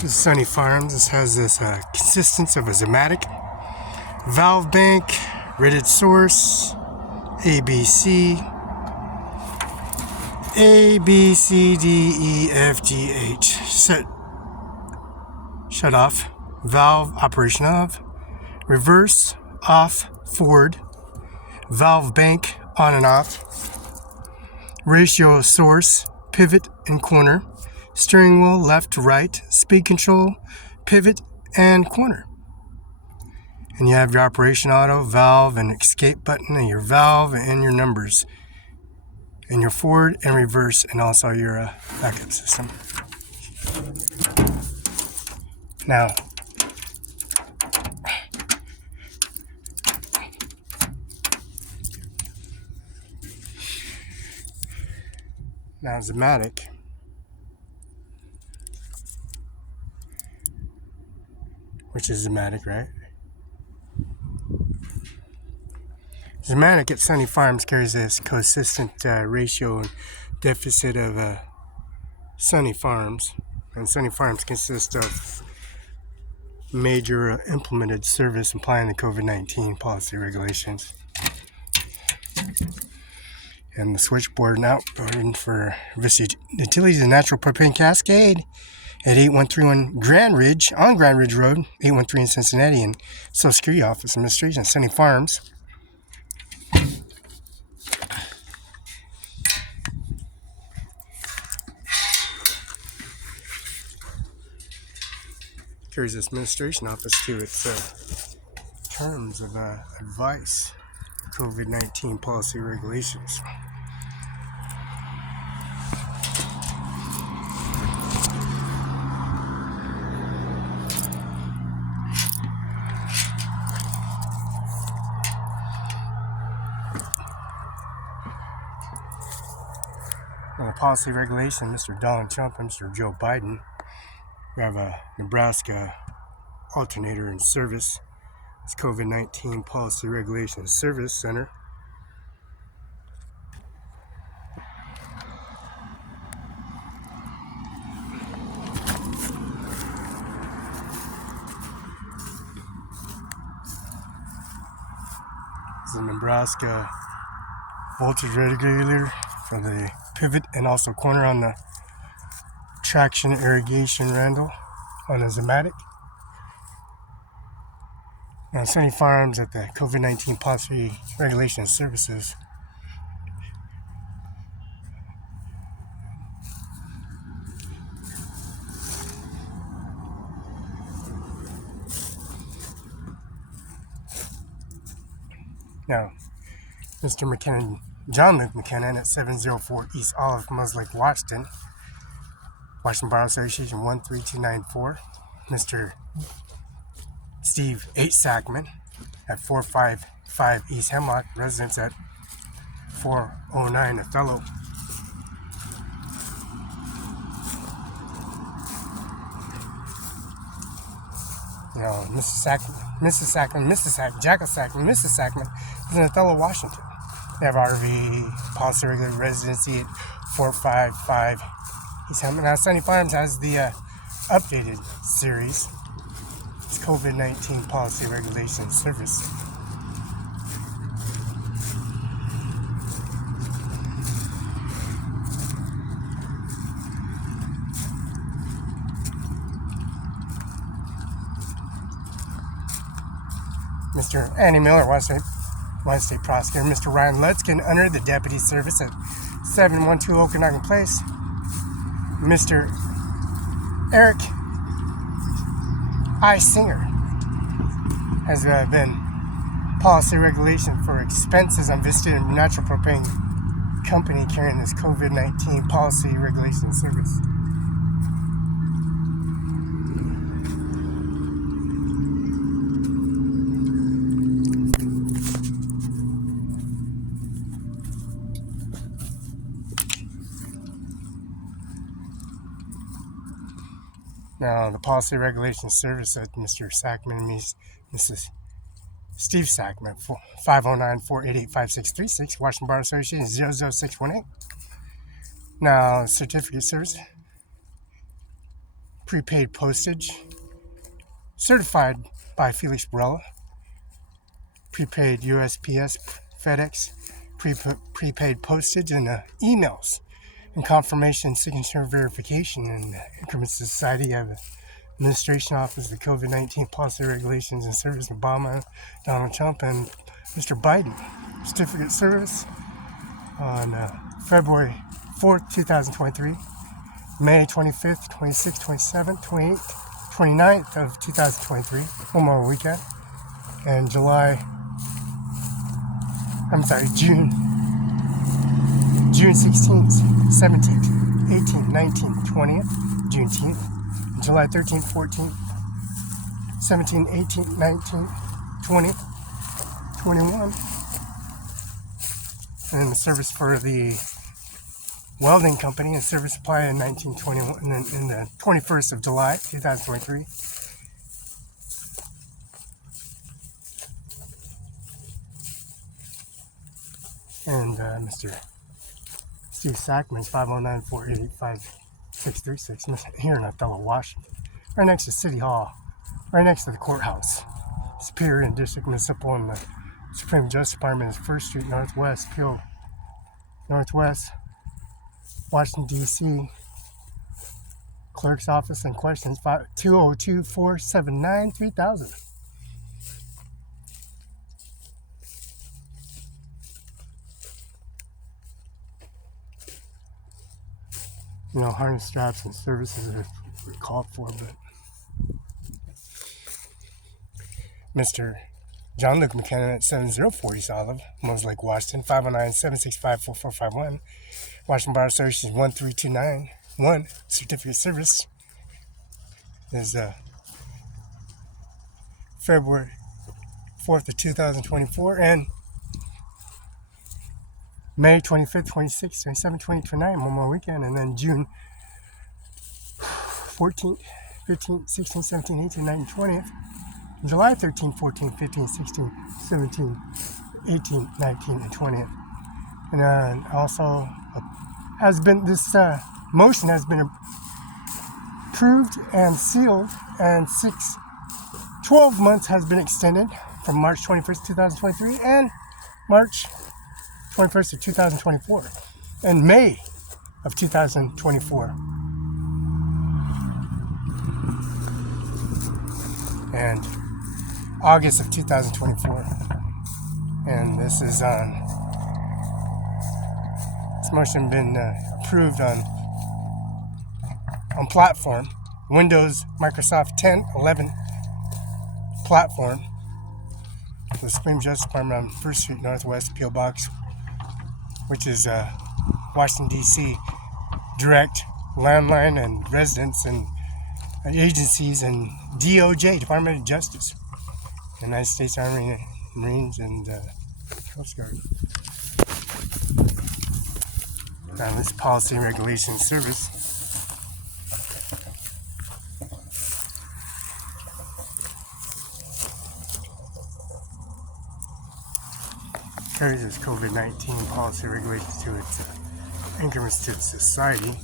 This is Sunny Farms. This has this consistency of a Zimmatic, valve bank, rated source, ABC, A, B, C, D, E, F, G, H. Set, shut off, valve operation of, reverse, off, forward, valve bank on and off, ratio source, pivot and corner, steering wheel left to right, speed control, pivot and corner. And you have your operation auto, valve and escape button, and your valve and your numbers, and your forward and reverse, and also your backup system. Now, Zimmatic, which is Zimmatic, right? Zimmatic at Sunny Farms carries this consistent ratio and deficit of Sunny Farms. And Sunny Farms consists of major implemented service applying the COVID-19 policy regulations. And the switchboard and outboard for Vista Utilities and Natural Propane Cascade at 8131 Grand Ridge, on Grand Ridge Road, 813 in Cincinnati, and Social Security Office Administration, Sunny Farms. Carries this administration office to its terms of advice, COVID-19 policy regulations. On the policy regulation, Mr. Donald Trump and Mr. Joe Biden. We have a Nebraska alternator in service. It's COVID-19 Policy Regulation Service Center. It's a Nebraska voltage regulator for the pivot and also corner on the traction irrigation Randall on the Zimmatic. Now, Sunny Farms at the COVID-19 Policy Regulation Services. Now, Mr. McKinnon, John Luke McKinnon at 704 East Olive, Mos Lake, Washington Bar Association 13294. Mr. Steve H. Sackman at 455 East Hemlock, residence at 409 Othello. You know, Jackal Sackman, Mrs. Sackman is in Othello, Washington. They have RV policy regulated residency at 455 East Hemlock. Now, Sunny Farms has the updated series. It's COVID-19 Policy Regulation Service. Mr. Andy Miller, Washington State Prosecutor. Mr. Ryan Lutzkin, under the Deputy Service at 712 Okanagan Place. Mr. Eric I. Singer has been policy regulation for expenses on Vista Natural Propane Company carrying this COVID-19 policy regulation service. Now, the policy regulation service at Mr. Sackman and Mrs. Steve Sackman, 509-488-5636, Washington Bar Association 00618. Now, certificate service. prepaid postage, certified by Felix Barella, prepaid USPS, FedEx, prepaid postage, and emails, and confirmation signature verification. And Increment Society have Administration Office, the COVID-19 Policy Regulations and Service, Obama, Donald Trump, and Mr. Biden. Certificate service on February 4th, 2023, May 25th, 26th, 27th, 28th, 29th of 2023, one more weekend, and June 16th, 17th, 18th, 19th, 20th, Juneteenth, July 13th, 14th, 17th, 18th, 19th, 20th, 21, and the service for the welding company and service supply in 1921, and in the 21st of July, 2023. And Mr. Steve Sackman's 509-488-5636 here in Othello, Washington, right next to City Hall, right next to the courthouse. Superior and District Municipal and the Supreme Justice Department is 1st Street Northwest, Peel Northwest, Washington, D.C. Clerk's Office and questions 202-479-3000. Harness straps and services are called for, but Mr. John Luke McKenna at 7040 Olive, Mose Lake, Washington, 509-765-4451, Washington Bar Association 13291, certificate service is February 4th of 2024, and May 25th, 26th, 27th, 28th, 29th, one more weekend, and then June 14th, 15th, 16th, 17th, 18th, 19th, 20th, July 13th, 14th, 15th, 16th, 17th, 18th, 19th, and 20th. And also this motion has been approved and sealed, and 12 months has been extended from March 21st, 2023, and March 21st of 2024, and May of 2024, and August of 2024. And this motion been approved on platform, Windows, Microsoft 10, 11 platform, the Supreme Justice Department on 1st Street Northwest, P.O. Box, which is Washington, D.C., direct landline and residents and agencies, and DOJ, Department of Justice, United States Army, Marines, and Coast Guard. And this policy and regulation service carries its COVID-19 policy regulations to its increments to society.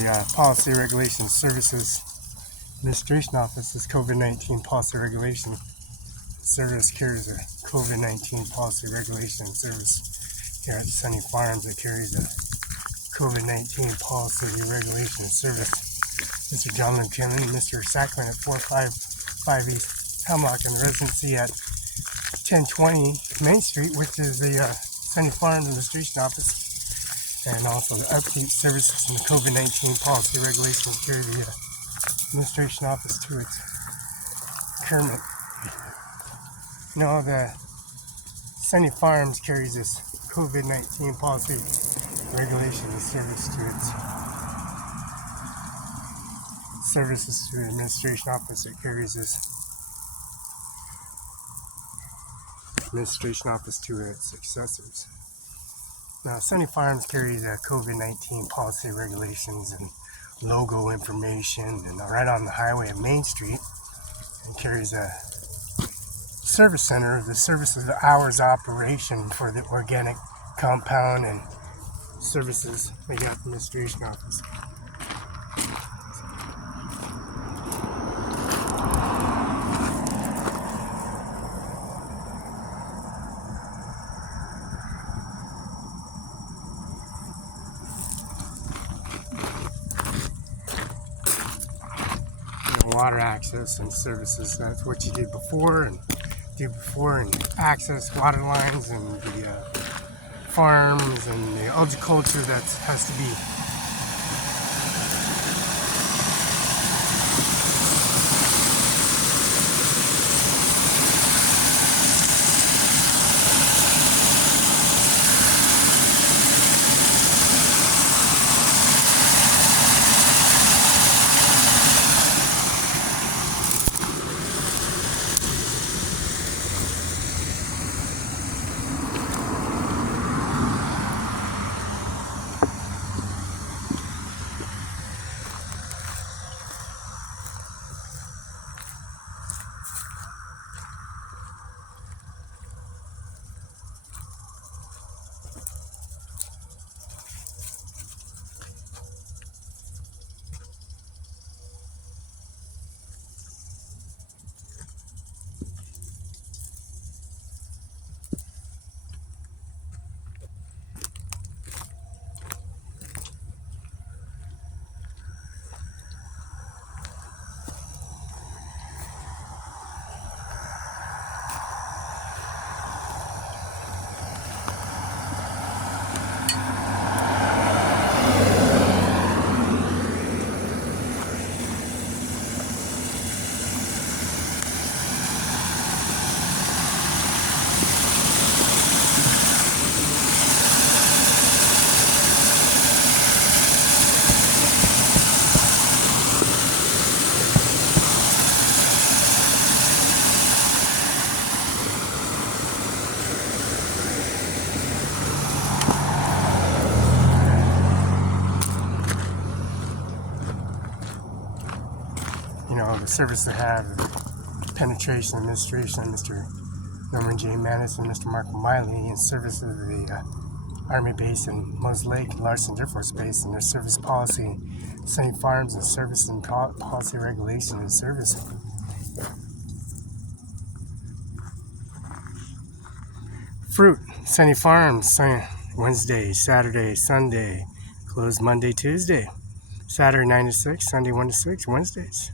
The Policy Regulation Services Administration Office is COVID-19 Policy Regulation Service carries a COVID-19 Policy Regulation Service here at Sunny Farms. It carries a COVID-19 Policy Regulation Service. Mr. John McKinnon and Mr. Sackman at 455 East Hemlock, and the residency at 1020 Main Street, which is the Sunny Farms Administration Office. And also the upkeep services and the COVID-19 policy regulations carry the administration office to its Kermit. No, the Sunny Farms carries this COVID-19 policy regulation and services to the administration office that carries this administration office to its successors. Now, Sunny Farms carries a COVID-19 policy regulations and logo information, and right on the highway of Main Street, and carries a service center. The services, the hours of operation for the organic compound and services. We got the administration office. Water access and services. That's what you did before and access water lines and the farms and the agriculture that has to be the service to have penetration administration, Mr. Norman J. Manis and Mr. Mark Miley, in service of the Army base in Mose Lake, Larson Air Force Base, and their service policy, Sunny Farms, and service and policy regulation and service. Fruit, Sunny Farms, Wednesday, Saturday, Sunday, closed Monday, Tuesday, Saturday 9 to 6, Sunday 1 to 6, Wednesdays.